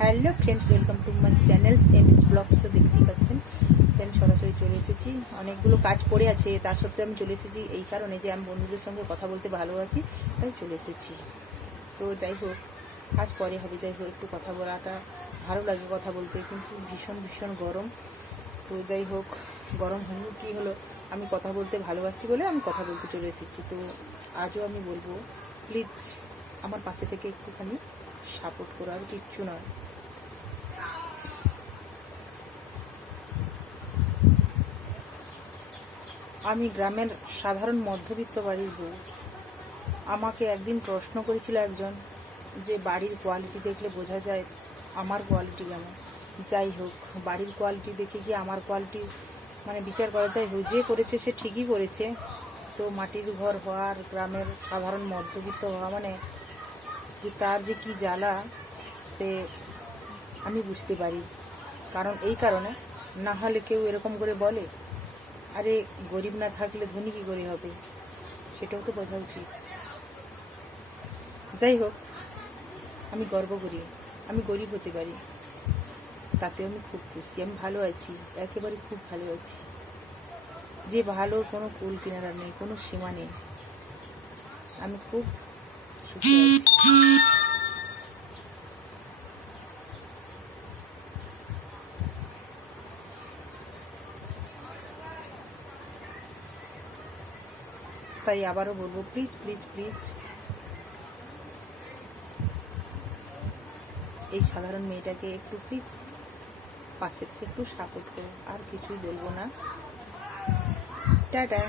Hello friends, welcome to my channel MS blog. তো দেখতেই পাচ্ছেন যে আমি সরাসরি চলে এসেছি। অনেকগুলো কাজ পড়ে আছে, তার সত্ত্বেও আমি চলে এসেছি এই কারণে যে আমি বন্ধুদের সঙ্গে কথা বলতে ভালোবাসি, তাই চলে এসেছি। তো যাই হোক, কাজ পরে হবে, যাই হোক একটু কথা বলাটা ভালো লাগে কথা বলতে, কিন্তু ভীষণ ভীষণ গরম। তো যাই হোক, গরম হলো কী হলো, আমি কথা বলতে ভালোবাসি বলে আমি কথা বলতে চলে এসেছি। তো আজও আমি বলবো, প্লিজ আমার পাশে থেকে একটুখানি সাপোর্ট করো, আর কিচ্ছু নয়। আমি গ্রামের সাধারণ মধ্যবিত্ত বাড়ির বউ। আমাকে একদিন প্রশ্ন করেছিল একজন যে বাড়ির কোয়ালিটি দেখলে বোঝা যায় আমার কোয়ালিটি কেমন। যাই হোক, বাড়ির কোয়ালিটি দেখে কি আমার কোয়ালিটি বিচার করা যায়? হোক, যে করেছে সে ঠিকই করেছে। তো মাটির ঘর হওয়ার, গ্রামের সাধারণ মধ্যবিত্ত হওয়া যে তার যে কী জ্বালা, সে আমি বুঝতে পারি। কারণ এই কারণে, না হলে কেউ এরকম করে বলে আরে গরিব না থাকলে ধনী কী করে হবে, সেটাও তো বোঝা উচিত। যাই হোক, আমি গর্ব করি আমি গরিব হতে পারি, তাতে আমি খুব খুশি। আমি ভালো আছি, একেবারে খুব ভালো আছি। যে ভালোর কোনো কুল কিনারা নেই, কোনো সীমা নেই। আমি খুব সুখী আছি। তাই আবারও বলবো, প্লিজ প্লিজ প্লিজ এই সাধারণ মেয়েটাকে একটু প্লিজ পাশে থেকে একটু সাপোর্ট করো। আর কিছুই বলবো না। টাটা।